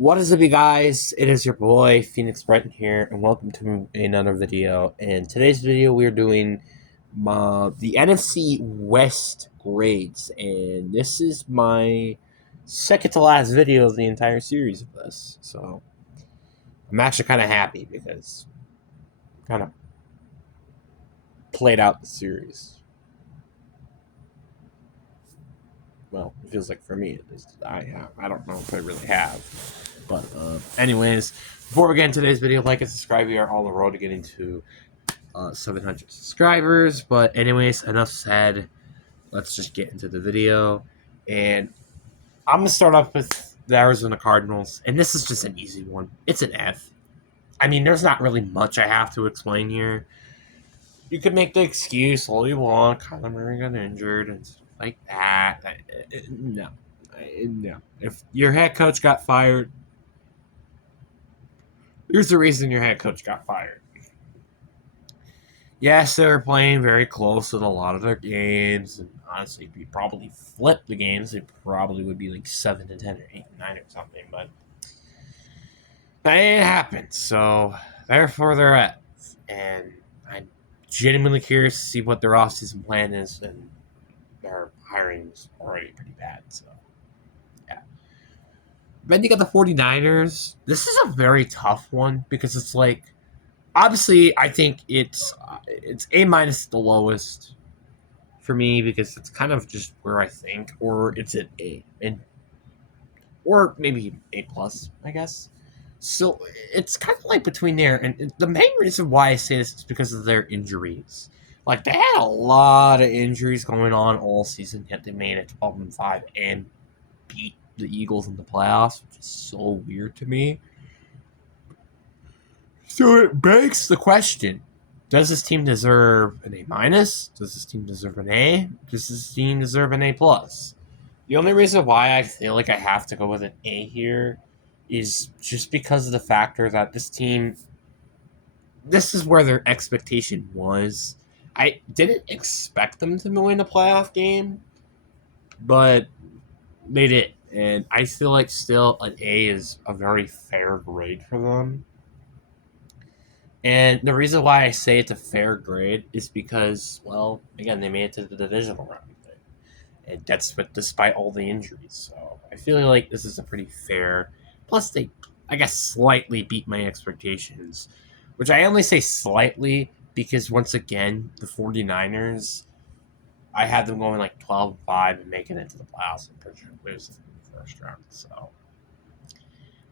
What is up, you guys? It is your boy Phoenix Breton here, and welcome to another video. In today's video, we are doing the NFC West grades, and this is my second to last video of the entire series of this. So I'm actually kind of happy because kind of played out the series. Well, it feels like for me at least. I don't know if I really have, but anyways, before we get into today's video, like and subscribe. We are on the road to getting to 700 subscribers. But anyways, enough said. Let's just get into the video, and I'm gonna start off with the Arizona Cardinals, and this is just an easy one. It's an F. I mean, there's not really much I have to explain here. You could make the excuse all you want. Kyler Murray got injured and stuff like that. No. No. If your head coach got fired, here's the reason your head coach got fired. Yes, they were playing very close in a lot of their games, and honestly, if you probably flip the games, it probably would be like 7-10 or 8-9 or something, but that ain't happened, so therefore they're at. And I'm genuinely curious to see what their offseason plan is, and their hiring is already pretty bad, so yeah. Then you got the 49ers. This is a very tough one because it's like, obviously, I think it's A minus the lowest for me because it's kind of just where I think, or it's an A, and or maybe A plus, I guess. So it's kind of like between there, and the main reason why I say this is because of their injuries. Like they had a lot of injuries going on all season, yet they made it 12-5 and beat the Eagles in the playoffs, which is so weird to me. So it begs the question: does this team deserve an A minus? Does this team deserve an A? Does this team deserve an A plus? The only reason why I feel like I have to go with an A here is just because of the factor that this team, this is where their expectation was. I didn't expect them to win a playoff game, but they did. And I feel like still an A is a very fair grade for them. And the reason why I say it's a fair grade is because, well, again, they made it to the divisional round. And that's despite all the injuries. So I feel like this is a pretty fair. Plus, they, I guess, slightly beat my expectations, which I only say slightly because, once again, the 49ers, I had them going like 12-5 and making it to the playoffs and pretty sure losing in the first round. So,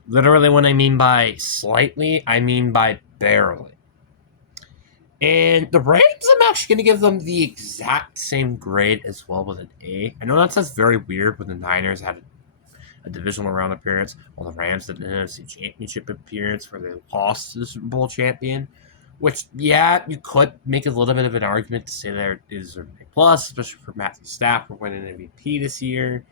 literally, when I mean by slightly, I mean by barely. And the Rams, I'm actually going to give them the exact same grade as well with an A. I know that sounds very weird when the Niners had a divisional round appearance, while the Rams had an NFC Championship appearance where they lost to the Super Bowl champion. Which, yeah, you could make a little bit of an argument to say that it is an A+, especially for Matthew Stafford winning MVP this year.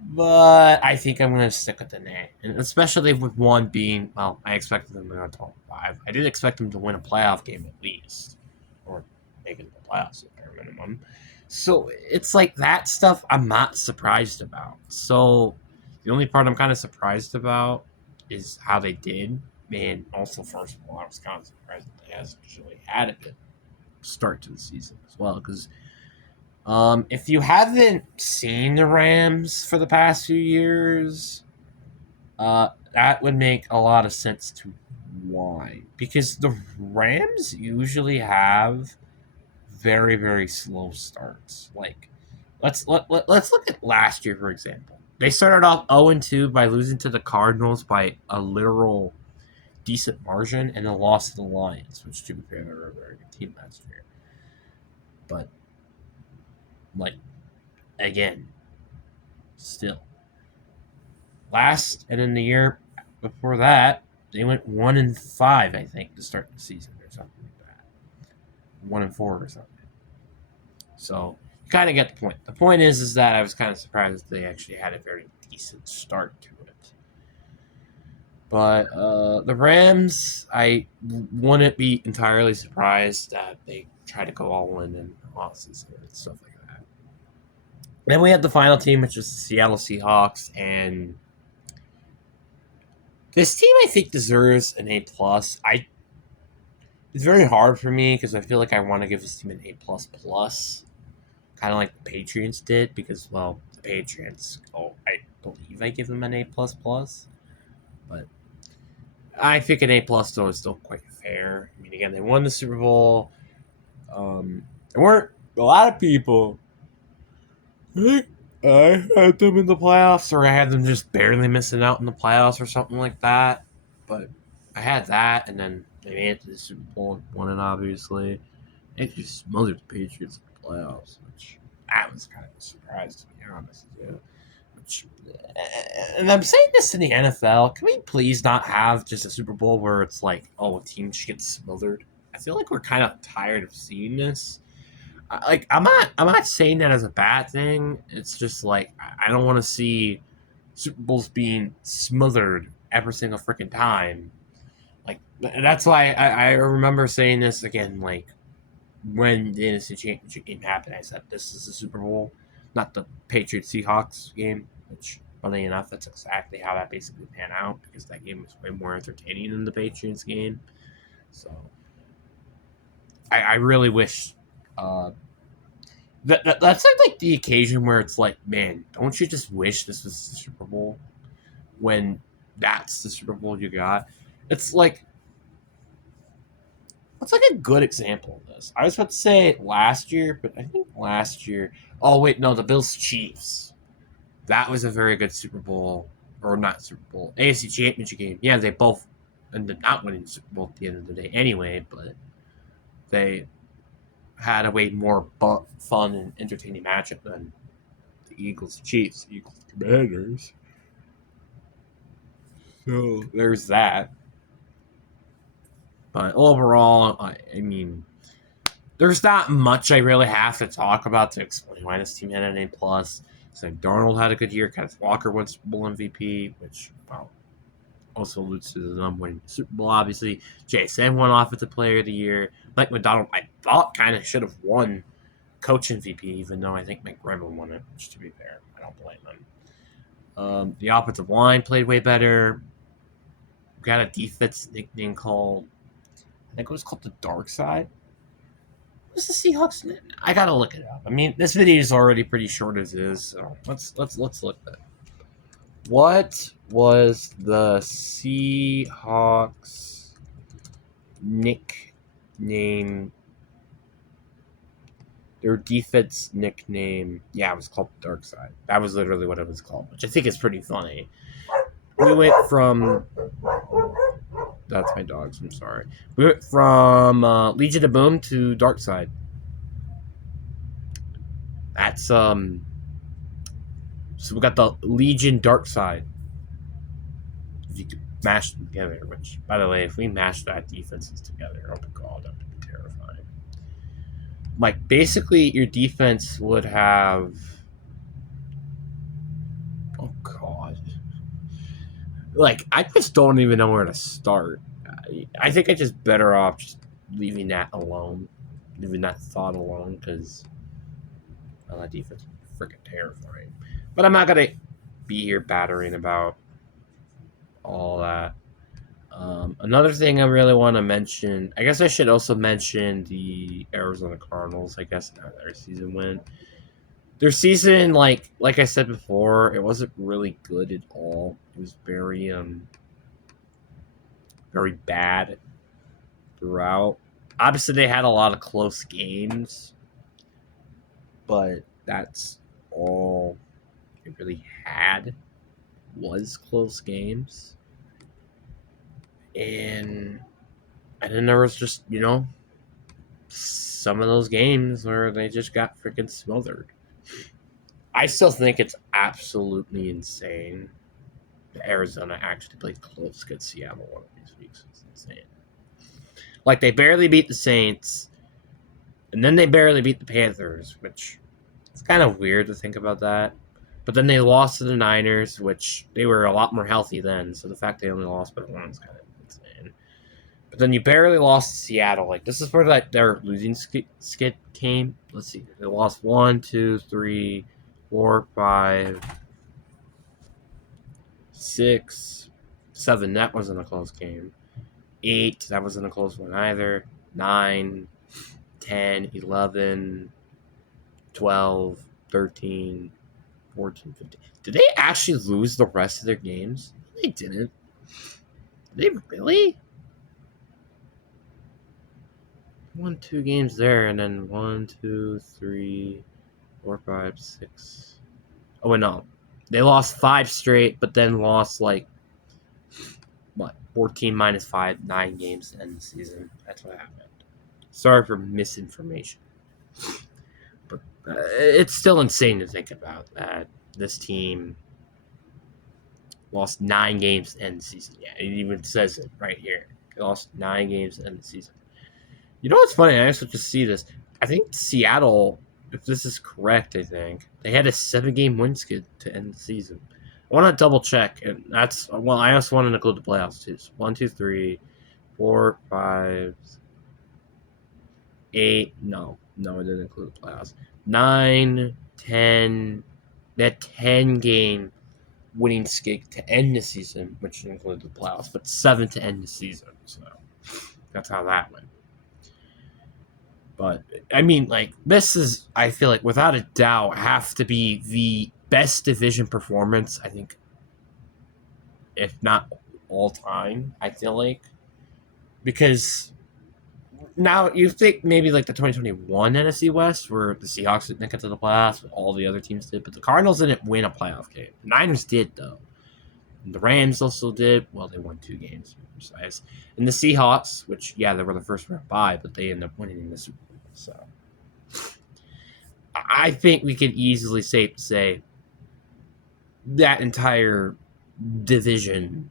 But I think I'm going to stick with an A. And especially with one being, well, I expected them to go 12-5. I did expect them to win a playoff game at least. Or make it to the playoffs at bare minimum. So it's like that stuff I'm not surprised about. So the only part I'm kind of surprised about is how they did. And also, first of all, I was kind of surprised that they actually had a good start to the season as well. Because if you haven't seen the Rams for the past few years, that would make a lot of sense to why. Because the Rams usually have very, very slow starts. Like, let's look at last year, for example. They started off 0-2 by losing to the Cardinals by a literal decent margin, and then lost to the Lions, which, to be fair, they were a very good team last year. But, like, again, still. Last, and in the year before that, they went 1-5, I think, to start the season or something like that. 1-4 or something. So you kind of get the point. The point is that I was kind of surprised they actually had a very decent start to it. But the Rams, I wouldn't be entirely surprised that they try to go all in and losses and stuff like that. Then we had the final team, which is the Seattle Seahawks, and This team, I think, deserves an A plus. It's very hard for me because I feel like I want to give this team an A plus plus, kind of like the Patriots did. Because well, the Patriots, I believe I give them an A plus plus, but I think an A plus though is still quite fair. I mean, again, they won the Super Bowl. There weren't a lot of people. I think I had them in the playoffs, or I had them just barely missing out in the playoffs, or something like that. But I had that, and then they made it to the Super Bowl and won it. Obviously, they just smothered the Patriots in the playoffs, which that was kind of a surprise to be honest. Yeah. Which, and I'm saying this to the NFL. Can we please not have just a Super Bowl where it's like, oh, a team just gets smothered? I feel like we're kind of tired of seeing this. Like I'm not saying that as a bad thing. It's just like I don't want to see Super Bowls being smothered every single freaking time. Like that's why I remember saying this again. Like when the NFC Championship game happened, I said this is the Super Bowl, not the Patriots Seahawks game. Which, funny enough, that's exactly how that basically panned out because that game was way more entertaining than the Patriots game. So I really wish that's like the occasion where it's like, man, don't you just wish this was the Super Bowl when that's the Super Bowl you got? It's like it's like a good example of this. I was about to say last year, but I think last year. Oh wait, no, the Bills Chiefs. That was a very good Super Bowl, or not Super Bowl, AFC Championship game. Yeah, they both ended up not winning the Super Bowl at the end of the day anyway, but they had a way more fun and entertaining matchup than the Eagles Chiefs, Eagles Commanders. So there's that. But overall, I mean, there's not much I really have to talk about to explain why this team had an A plus. So Darnold had a good year. Kenneth Walker won Super Bowl MVP, which well, also alludes to the number one Super Bowl. Obviously, JSN won Offensive Player of the Year. Mike McDonald, I thought, kind of should have won Coach MVP, even though I think Mike Gremlin won it. Which, to be fair, I don't blame him. The offensive line played way better. We got a defense nickname called, I think it was called the Dark Side. What's the Seahawks? I gotta look it up. I mean, this video is already pretty short as is, so let's look at it. What was the Seahawks nickname? Their defense nickname, yeah, it was called the Dark Side. That was literally what it was called, which I think is pretty funny. We went from that's my dogs. I'm sorry. We went from Legion of Boom to Dark Side. That's So we got the Legion Dark Side. If you could mash them together, which, by the way, if we mash that defenses together, oh my god, that would be terrifying. Like basically, your defense would have. Oh god. Like I just don't even know where to start. I think I just better off just leaving that alone, leaving that thought alone, because that defense is freaking terrifying. But I'm not gonna be here battering about all that. Another thing I really want to mention, I guess I should also mention the Arizona Cardinals. I guess how their season went. Their season, like I said before, it wasn't really good at all. It was very very bad throughout. Obviously, they had a lot of close games, but that's all it really had was close games. And then there was just, some of those games where they just got freaking smothered. I still think it's absolutely insane that Arizona actually played close against Seattle one of these weeks. It's insane. Like, they barely beat the Saints, and then they barely beat the Panthers, which it's kind of weird to think about that. But then they lost to the Niners, which they were a lot more healthy then, so the fact they only lost by one is kind of insane. But then you barely lost to Seattle. Like, this is where their losing skid came. Let's see. They lost 1, 2, 3, 4, 5, 6, 7, that wasn't a close game. 8, that wasn't a close one either. 9, 10, 11, 12, 13, 14, 15. Did they actually lose the rest of their games? They didn't. Did they really? Won 2 games there, and then 1, 2, 3, 4, 5, 6. Oh, wait, no. They lost 5 straight, but then lost, like, what? 14 minus 5, 9 games to end the season. That's what happened. Sorry for misinformation. But it's still insane to think about that this team lost 9 games to end the season. Yeah, it even says it right here. They lost 9 games to end the season. You know what's funny? I actually just see this. I think Seattle, if this is correct, I think they had a 7-game win skid to end the season. I want to double check, and that's well. I also want to include the playoffs too. So 1, 2, 3, 4, 5, 8. No, it didn't include the playoffs. 9, 10. That 10-game winning skid to end the season, which included the playoffs, but 7 to end the season. So that's how that went. But, I mean, like, this is, I feel like, without a doubt, have to be the best division performance, I think, if not all time, I feel like. Because now you think maybe, like, the 2021 NFC West, where the Seahawks didn't get to the playoffs, but all the other teams did, but the Cardinals didn't win a playoff game. The Niners did, though. And the Rams also did. Well, they won 2 games, to be precise. And the Seahawks, which, yeah, they were the first round bye, but they ended up winning in the Super Bowl. So I think we could easily say that entire division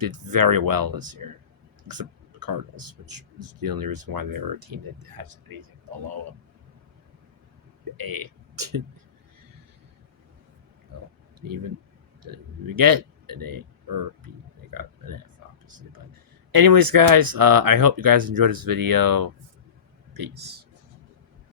did very well this year, except the Cardinals, which is the only reason why they were a team that has anything below A. Well, didn't even get an A or B. They got an F, obviously. But anyways, guys, I hope you guys enjoyed this video. Peace.